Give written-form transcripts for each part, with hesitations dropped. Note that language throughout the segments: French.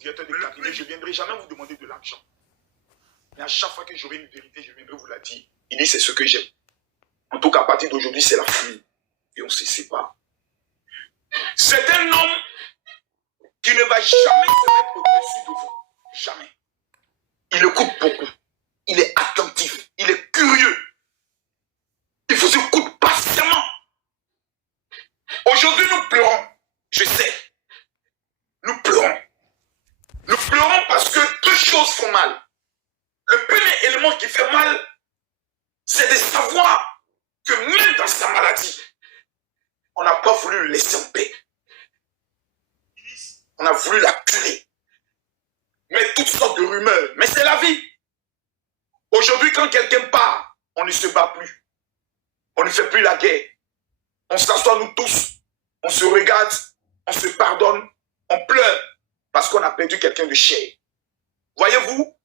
directeur de cabinet, je ne viendrai jamais vous demander de l'argent. Mais à chaque fois que j'aurai une vérité, je viendrai vous la dire. Il dit, c'est ce que j'aime. En tout cas, à partir d'aujourd'hui, c'est la famille. Et on se sépare. C'est un homme qui ne va jamais se mettre au-dessus de vous. Jamais. Il écoute beaucoup. Il est attentif. Il est curieux. Il vous écoute patiemment. Aujourd'hui, nous pleurons. Je sais. Nous pleurons. Nous pleurons parce que deux choses font mal. Le premier élément qui fait mal, c'est de savoir que même dans sa maladie, on n'a pas voulu le laisser en paix. On a voulu la tuer. Mais toutes sortes de rumeurs. Mais c'est la vie. Aujourd'hui, quand quelqu'un part, on ne se bat plus. On ne fait plus la guerre. On s'assoit nous tous. On se regarde. On se pardonne. On pleure. Parce qu'on a perdu quelqu'un de cher. Voyez-vous,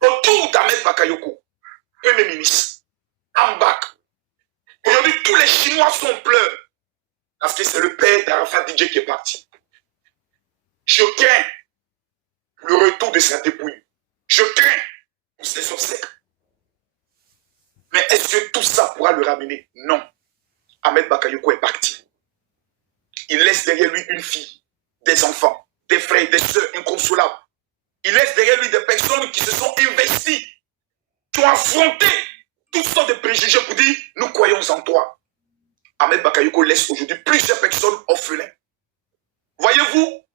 autour d'Ahmed Bakayoko, Premier ministre, Ambak, aujourd'hui, tous les Chinois sont en pleurs. Parce que c'est le père d'Arafat DJ qui est parti. Je crains le retour de sa dépouille. Je crains pour ses obsèques. Mais est-ce que tout ça pourra le ramener? Non. Ahmed Bakayoko est parti. Il laisse derrière lui une fille, des enfants, des frères, des sœurs inconsolables. Il laisse derrière lui des personnes qui se sont investies, qui ont affronté toutes sortes de préjugés pour dire « Nous croyons en toi ». Ahmed Bakayoko laisse aujourd'hui plusieurs personnes orphelins. Voyez-vous,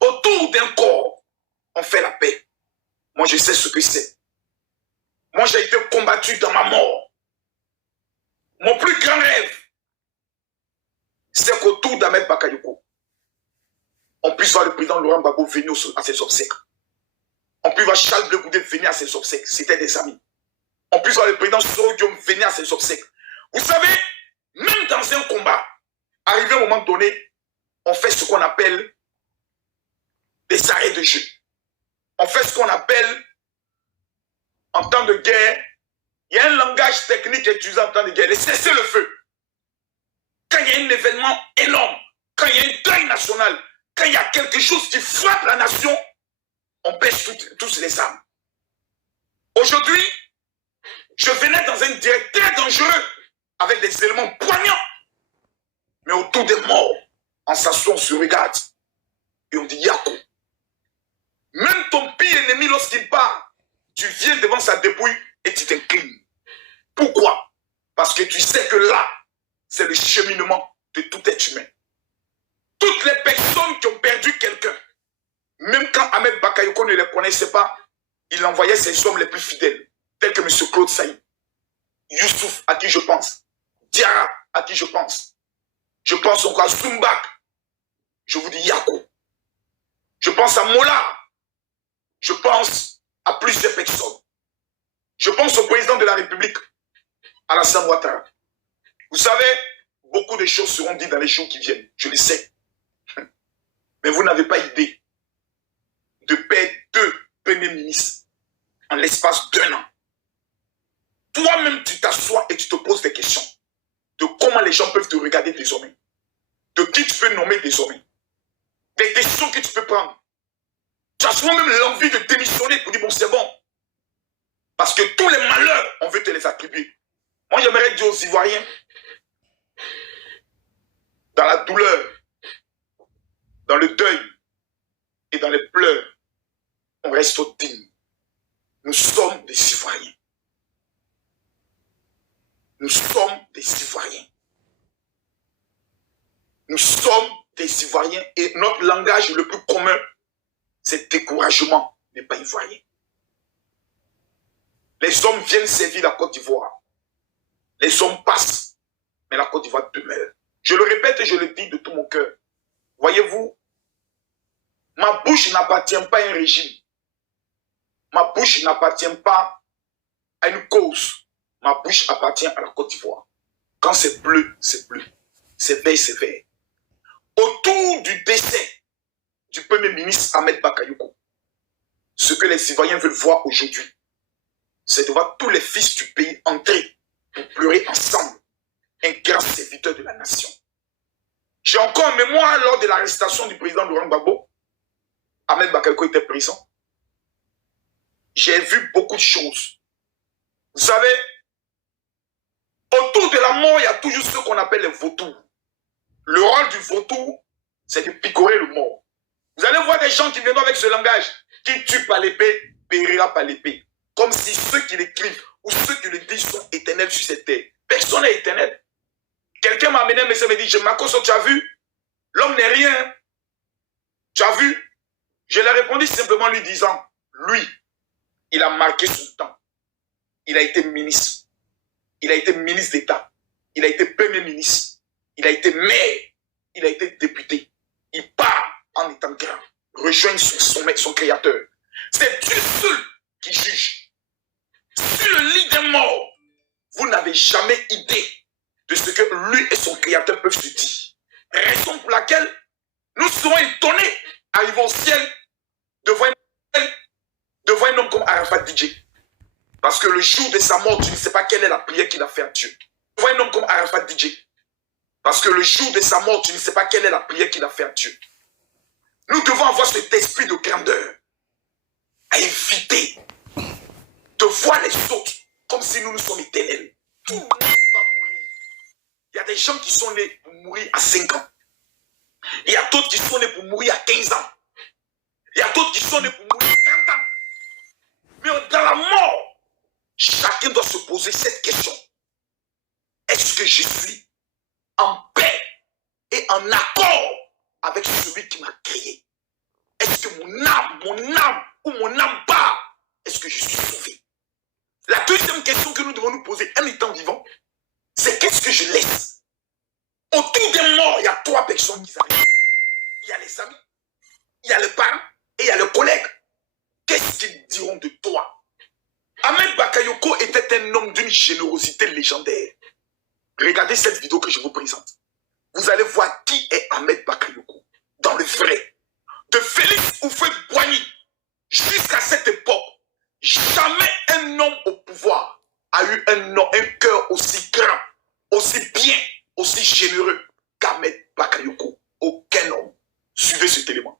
autour d'un corps, on fait la paix. Moi, je sais ce que c'est. Moi, j'ai été combattu dans ma mort. Mon plus grand rêve, c'est qu'autour d'Ahmed Bakayoko, on puisse voir le président Laurent Gbagbo venir à ses obsèques. On puisse voir Charles Blé Goudé venir à ses obsèques. C'était des amis. On puisse voir le président Soro Diom venir à ses obsèques. Vous savez, même dans un combat, arrivé à un moment donné, on fait ce qu'on appelle des arrêts de jeu. On fait ce qu'on appelle, en temps de guerre, il y a un langage technique utilisé en temps de guerre, les cessez-le-feu. Quand il y a un événement énorme, quand il y a un deuil national, quand il y a quelque chose qui frappe la nation, on baisse tous les armes. Aujourd'hui, je venais dans un direct très dangereux, avec des éléments poignants. Mais autour des morts, en s'assoit, on se regarde. Et on dit Yako. Même ton pire ennemi, lorsqu'il part, tu viens devant sa dépouille et tu t'inclines. Pourquoi? Parce que tu sais que là, c'est le cheminement de tout être humain. Toutes les personnes qui ont perdu quelqu'un, même quand Ahmed Bakayoko ne les connaissait pas, il envoyait ses hommes les plus fidèles, tels que M. Claude Saïd, Youssouf, à qui je pense, Diarra, à qui je pense. Je pense encore à Zumbak. Je vous dis Yako. Je pense à Mola. Je pense à plusieurs personnes. Je pense au président de la République, Alassane Ouattara. Vous savez, beaucoup de choses seront dites dans les jours qui viennent. Je le sais. Mais vous n'avez pas idée de perdre 2 premiers ministres en l'espace d'1 an. Toi-même, tu t'assois et tu te poses des questions de comment les gens peuvent te regarder désormais, de qui tu peux nommer désormais, des décisions que tu peux prendre. Tu as souvent même l'envie de démissionner pour dire bon, c'est bon. Parce que tous les malheurs, on veut te les attribuer. Moi, j'aimerais dire aux Ivoiriens, dans la douleur, dans le deuil et dans les pleurs, on reste digne. Nous sommes des Ivoiriens. Nous sommes des Ivoiriens. Nous sommes des Ivoiriens et notre langage le plus commun, c'est découragement, mais pas ivoirien. Les hommes viennent servir la Côte d'Ivoire. Les hommes passent, mais la Côte d'Ivoire demeure. Je le répète et je le dis de tout mon cœur. Voyez-vous, ma bouche n'appartient pas à un régime. Ma bouche n'appartient pas à une cause. Ma bouche appartient à la Côte d'Ivoire. Quand c'est bleu, c'est bleu. C'est vert, c'est vert. Autour du décès du Premier ministre Ahmed Bakayoko, ce que les Ivoiriens veulent voir aujourd'hui, c'est de voir tous les fils du pays entrer pour pleurer ensemble un grand serviteur de la nation. J'ai encore en mémoire lors de l'arrestation du président Laurent Gbagbo, Ahmed Bakayoko était présent. J'ai vu beaucoup de choses. Vous savez, autour de la mort, il y a toujours ce qu'on appelle les vautours. Le rôle du vautour, c'est de picorer le mort. Vous allez voir des gens qui viennent avec ce langage, qui tuent par l'épée, périra par l'épée. Comme si ceux qui l'écrivent ou ceux qui le disent sont éternels sur cette terre. Personne n'est éternel. Quelqu'un m'a amené un message et m'a dit, Makoso, tu as vu? L'homme n'est rien. Tu as vu? Je lui ai répondu simplement lui disant, lui, il a marqué son temps. Il a été ministre. Il a été ministre d'État. Il a été premier ministre. Il a été maire. Il a été député. Il part en étant grand. Rejoigne son créateur. C'est Dieu seul qui juge. Sur le lit des morts, vous n'avez jamais idée de ce que lui et son créateur peuvent se dire. Raison pour laquelle nous serons étonnés, arrivant au ciel, devant un homme comme Arafat DJ. Parce que le jour de sa mort, tu ne sais pas quelle est la prière qu'il a fait à Dieu. Devant un homme comme Arafat DJ. Parce que le jour de sa mort, tu ne sais pas quelle est la prière qu'il a fait à Dieu. Nous devons avoir cet esprit de grandeur à éviter de voir les autres comme si nous sommes éternels. Tout le monde va mourir. Il y a des gens qui sont nés pour mourir à 5 ans. Il y a d'autres qui sont nés pour mourir à 15 ans. Il y a d'autres qui sont nés pour mourir à 30 ans. Mais dans la mort, chacun doit se poser cette question. Est-ce que je suis en paix et en accord avec celui qui m'a créé? Est-ce que mon âme ou mon âme part? Est-ce que je suis sauvé? La deuxième question que nous devons nous poser en étant vivants, c'est qu'est-ce que je laisse? Autour des morts, il y a 3 personnes qui arrivent. Il y a les amis, il y a les parents et il y a les collègues. Qu'est-ce qu'ils diront de toi? Ahmed Bakayoko était un homme d'une générosité légendaire. Regardez cette vidéo que je vous présente. Vous allez voir qui est Ahmed Bakayoko dans le vrai. De Félix Houphouët-Boigny jusqu'à cette époque, jamais un homme au pouvoir a eu un cœur aussi grand, aussi bien, aussi généreux qu'Ahmed Bakayoko. Aucun homme. Suivez cet élément.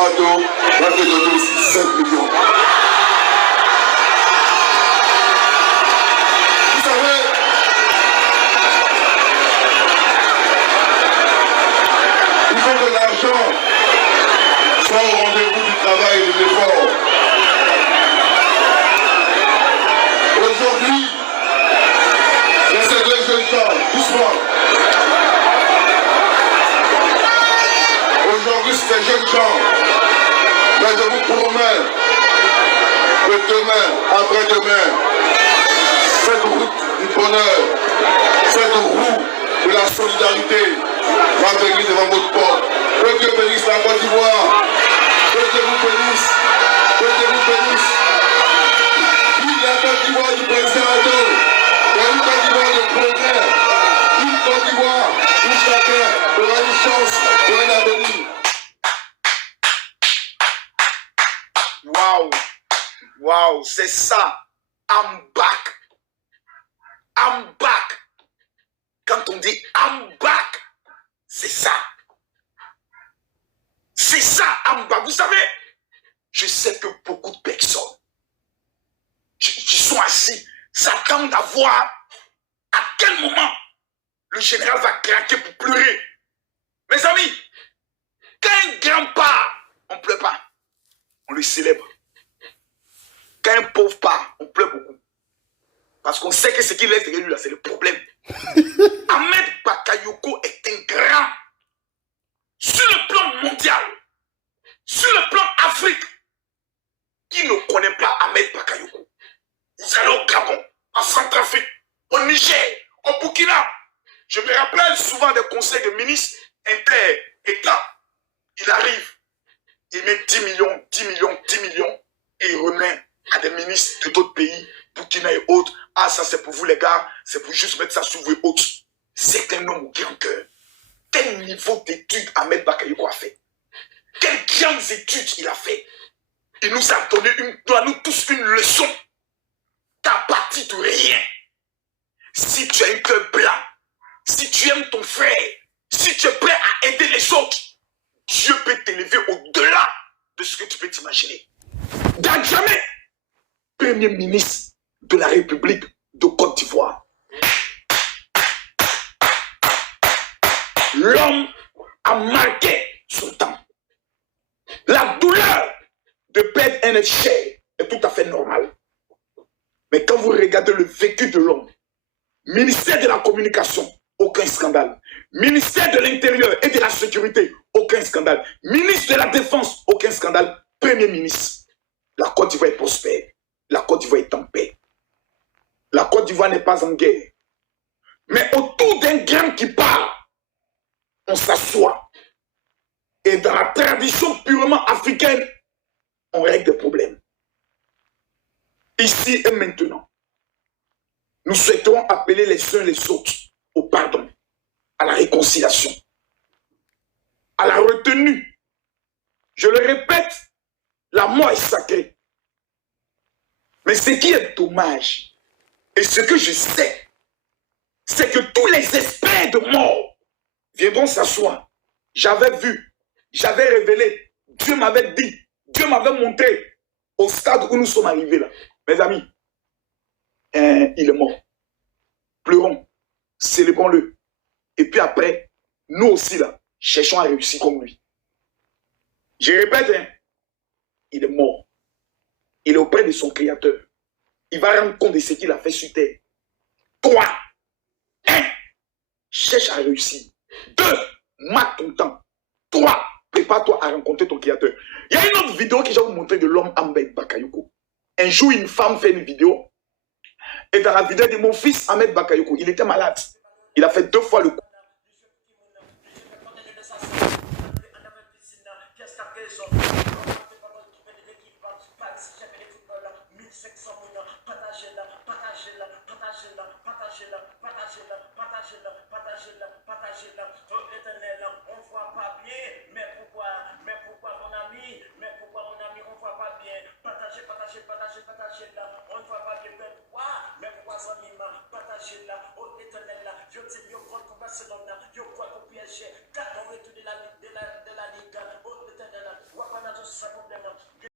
Bato va te donner aussi 5 millions. Vous savez, il faut que l'argent soit au rendez-vous du travail et de l'effort. Aujourd'hui, il y a ces deux jeunes gens, doucement. Aujourd'hui, ces jeunes gens, mais je vous promets que demain, après-demain, cette route du bonheur, cette roue de la solidarité va venir devant votre porte. Que Dieu bénisse la Côte d'Ivoire. Que Dieu vous bénisse. Que Dieu vous bénisse. Vive la Côte d'Ivoire du président Ado. Une Côte d'Ivoire de progrès. Une Côte d'Ivoire où chacun aura une chance pour un avenir. Waouh, waouh, c'est ça. I'm back. I'm back. Quand on dit I'm back, c'est ça. C'est ça, I'm back. Vous savez, je sais que beaucoup de personnes qui sont assis s'attendent à voir à quel moment le général va craquer pour pleurer. Mes amis, quand un grand part, on ne pleure pas. On le célèbre. Quand un pauvre part, on pleure beaucoup. Parce qu'on sait que ce qu'il laisse derrière lui, là, c'est le problème. Ahmed Bakayoko est un grand. Sur le plan mondial, sur le plan Afrique, qui ne connaît pas Ahmed Bakayoko? Vous allez au Gabon, en Centrafrique, au Niger, au Burkina. Je me rappelle souvent des conseils de ministres inter-États. Il arrive, il met 10 millions, 10 millions, 10 millions, et il remet à des ministres de d'autres pays, Burkina et autres. Ah, ça c'est pour vous les gars, c'est pour juste mettre ça sur vous et autres. C'est un homme au grand cœur. Quel niveau d'études Ahmed Bakayoko a fait? Quelles grandes études il a fait? Il nous a donné à nous tous une leçon. T'as parti de rien. Si tu as un cœur blanc, si tu aimes ton frère, si tu es prêt à aider les autres, Dieu peut t'élever au-delà de ce que tu peux t'imaginer. Djamé, Premier ministre de la République de Côte d'Ivoire. L'homme a marqué son temps. La douleur de perdre un être cher est tout à fait normale. Mais quand vous regardez le vécu de l'homme, ministère de la communication, aucun scandale. Ministère de l'Intérieur et de la Sécurité, aucun scandale. Ministre de la Défense, aucun scandale. Premier ministre. La Côte d'Ivoire est prospère. La Côte d'Ivoire est en paix. La Côte d'Ivoire n'est pas en guerre. Mais autour d'un grand qui parle, on s'assoit. Et dans la tradition purement africaine, on règle des problèmes. Ici et maintenant, nous souhaiterons appeler les uns les autres au pardon, à la réconciliation, à la retenue. Je le répète, la mort est sacrée. Mais ce qui est dommage, et ce que je sais, c'est que tous les experts de mort viendront s'asseoir. J'avais vu, j'avais révélé, Dieu m'avait dit, Dieu m'avait montré au stade où nous sommes arrivés là. Mes amis, il est mort. Pleurons, célébrons-le. Et puis après, nous aussi là, cherchons à réussir comme lui. Je répète, il est mort. Il est auprès de son Créateur. Il va rendre compte de ce qu'il a fait sur terre. Toi, cherche à réussir. 2, marque ton temps. 3, prépare-toi à rencontrer ton Créateur. Il y a une autre vidéo que je vais vous montrer de l'homme Ahmed Bakayoko. Un jour, une femme fait une vidéo. Et dans la vidéo de mon fils Ahmed Bakayoko, il était malade. Il a fait 2 fois le coup. Partagez-la. Oh Éternel, on ne voit pas bien, mais pourquoi mon ami, on ne voit pas bien. Partagez-la. On ne voit pas bien, mais pourquoi Samima, partagez-la.